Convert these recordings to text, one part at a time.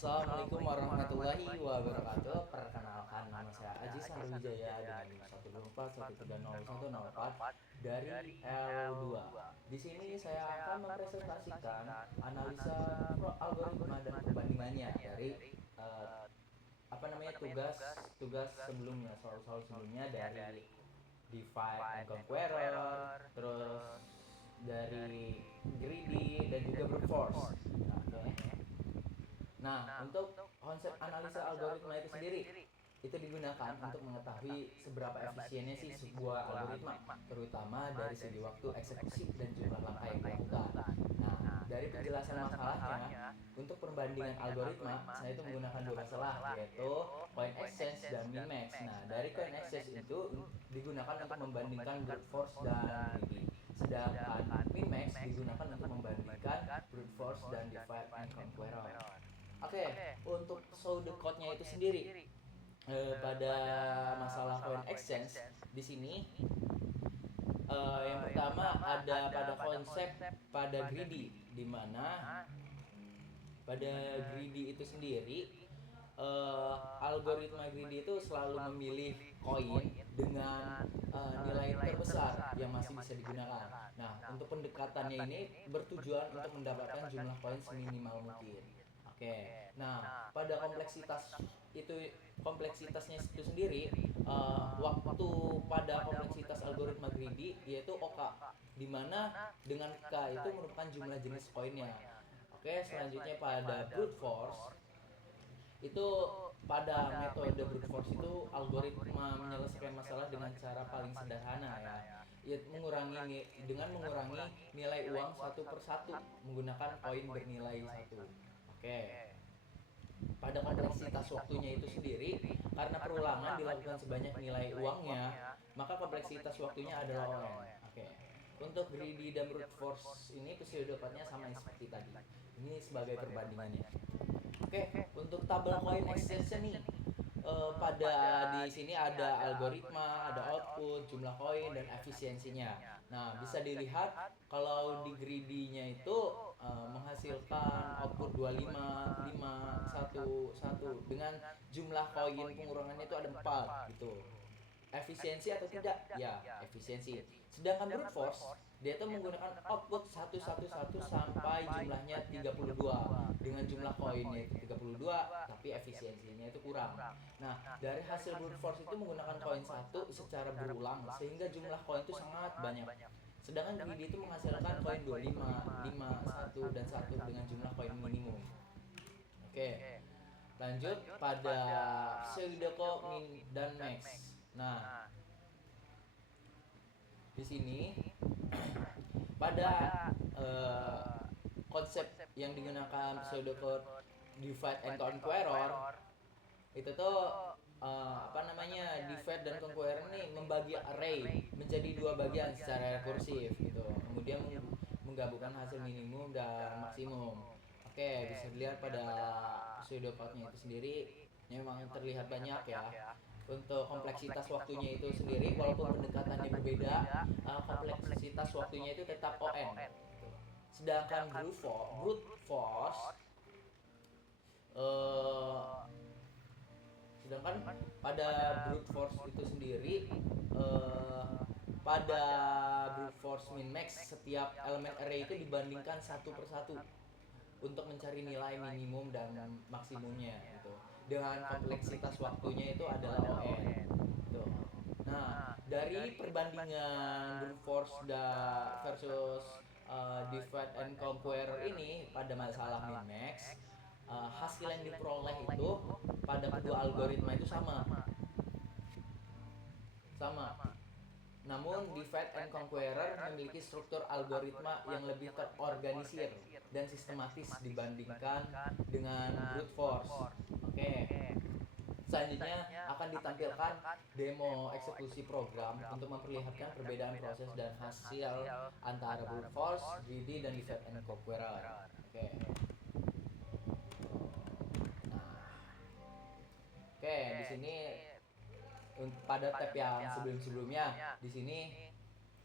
Assalamualaikum warahmatullahi wabarakatuh. Perkenalkan, nama saya Aziz Sarwijaya dengan NIM 124130104 dari L2. Di sini saya akan mempresentasikan analisa algoritma dan perbandingannya dari tugas sebelumnya, soal-soal sebelumnya dari divide and conqueror, terus dari greedy dan juga brute force. Oke. Nah, untuk konsep analisa algoritma itu sendiri itu digunakan untuk mengetahui seberapa efisiennya sih sebuah algoritma, terutama dari segi waktu eksekusi dan jumlah langkah yang dilakukan. Nah, dari penjelasan masalahnya, untuk perbandingan algoritma, saya itu menggunakan dua masalah, yaitu coin exchange dan min-max. Nah, dari coin exchange itu digunakan untuk membandingkan brute force dan greedy. Sedangkan min-max digunakan untuk membandingkan brute force dan divide and conqueror. Oke, untuk pseudo code-nya itu sendiri pada masalah coin exchange di sini yang pertama ada pada konsep pada greedy, di mana pada greedy itu sendiri algoritma greedy itu selalu memilih koin dengan nilai terbesar yang masih bisa digunakan. Nah, untuk pendekatannya ini bertujuan untuk mendapatkan jumlah koin seminimal mungkin. Oke. Nah, pada kompleksitasnya itu sendiri, waktu pada kompleksitas algoritma greedy yaitu OK, di mana dengan K itu merupakan jumlah jenis koinnya. Oke, selanjutnya pada brute force itu, pada metode brute force itu algoritma menyelesaikan masalah dengan cara paling sederhana ya, yaitu dengan mengurangi nilai uang satu per satu menggunakan koin bernilai satu. Oke. Pada kompleksitas waktunya itu sendiri, karena perulangan dilakukan sebanyak nilai uangnya, maka kompleksitas waktunya adalah ON. Oke. Untuk greedy dan brute force ini pseudocode-nya sama seperti tadi. Ini sebagai perbandingannya. Oke, untuk tabel coin exchange nih, pada di sini ada algoritma, ada output, jumlah koin dan efisiensinya. Nah, bisa dilihat kalau di greedy-nya itu menghasilkan output 25, 5, 1, 1 dengan jumlah koin pengurangannya itu ada 4 gitu. Efisiensi atau tidak? Ya, efisiensi. Sedangkan brute force dia itu menggunakan output 111 sampai jumlahnya 32 dengan jumlah koinnya itu 32 tapi efisiensinya itu kurang. Nah, dari hasil brute force itu menggunakan koin satu secara berulang sehingga jumlah koin itu sangat banyak. Sedangkan greedy itu menghasilkan koin 25, 5, 1 dan 1 dengan jumlah koin minimum. Oke. Lanjut pada pseudo min dan max. Nah, di sini pada konsep yang digunakan pseudocode divide and conqueror itu tuh divide dan conqueror ini membagi array menjadi dua bagian secara rekursif gitu, kemudian menggabungkan hasil minimum dan maksimum. Oke, bisa dilihat pada pseudocode-nya itu sendiri memang terlihat banyak ya. Untuk kompleksitas waktunya itu sendiri, walaupun pendekatannya berbeda, kompleksitas waktunya itu tetap ON. Sedangkan brute force, sedangkan pada brute force itu sendiri, pada brute force min max, setiap elemen array itu dibandingkan satu per satu untuk mencari nilai minimum dan maksimumnya gitu. Dengan kompleksitas waktunya itu adalah ON gitu. Nah, dari perbandingan brute force versus divide and conquer ini pada masalah min max, hasil yang diperoleh itu pada kedua algoritma itu sama. Namun divide and conqueror memiliki struktur algoritma yang lebih terorganisir dan sistematis dibandingkan dengan brute force. Oke. Selanjutnya akan ditampilkan demo eksekusi program untuk memperlihatkan perbedaan proses dan hasil antara brute force, greedy dan divide and conqueror. Oke. Oke, di sini pada tab yang sebelum-sebelumnya, di sini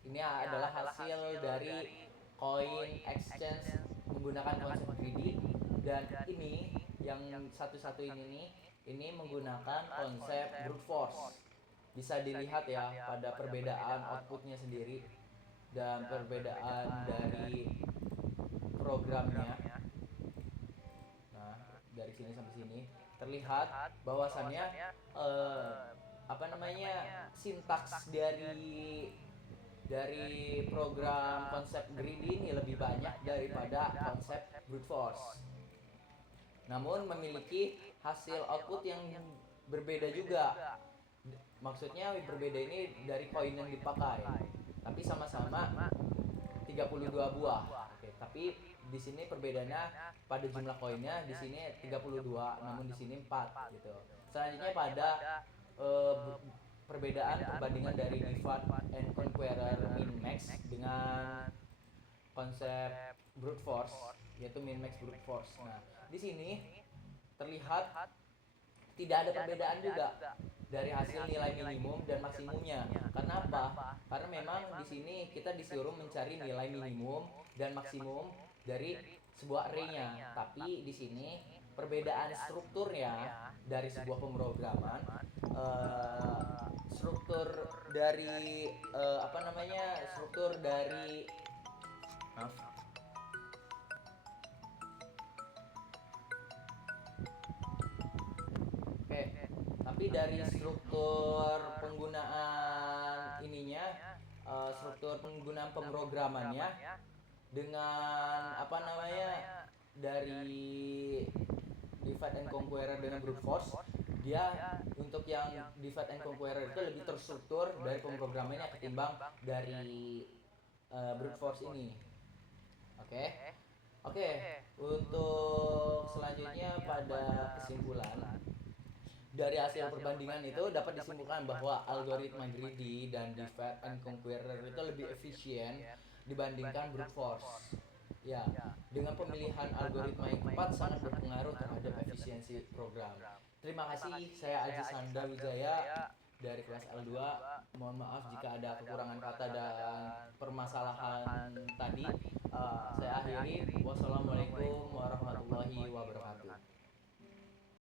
ini adalah hasil dari coin exchange menggunakan konsep greedy, dan ini yang yang satu-satu ini menggunakan konsep brute force. Bisa dilihat ya pada perbedaan outputnya sendiri dan perbedaan dari programnya. Nah, dari sini sampai sini terlihat bahwasannya apa namanya, sintaks dari program konsep greedy ini lebih banyak daripada konsep brute force. Namun memiliki hasil output yang berbeda juga. Maksudnya berbeda ini dari koin yang dipakai. Tapi sama-sama 32 buah. Oke, tapi di sini perbedaannya pada jumlah koinnya, di sini 32, namun di sini 4 gitu. Selanjutnya pada perbedaan perbandingan dari divide and conqueror min max dengan konsep brute force, yaitu min max brute force. Nah, di sini terlihat tidak ada perbedaan juga dari hasil nilai minimum dan maksimumnya. Karena apa? Karena memang di sini kita disuruh mencari nilai minimum dan maksimum dari sebuah array-nya. Tapi di sini perbedaan strukturnya dari sebuah pemrograman, struktur dari apa namanya? Struktur dari maaf. Oke, tapi dari struktur penggunaan ininya, struktur penggunaan pemrogramannya dengan apa namanya, dari divide and conqueror dengan brute force, dia untuk yang divide and conqueror itu lebih terstruktur dari pemrogramannya ketimbang dari brute force ini. Oke. Oke, untuk selanjutnya pada kesimpulan dari hasil perbandingan itu dapat disimpulkan bahwa algoritma greedy dan divide and conqueror itu lebih efisien dibandingkan brute force. Ya, dengan pemilihan algoritma yang tepat sangat berpengaruh terhadap efisiensi program. Terima kasih, saya Aji Sanda Wijaya dari kelas L2. Mohon maaf jika ada kekurangan kata dan permasalahan tadi.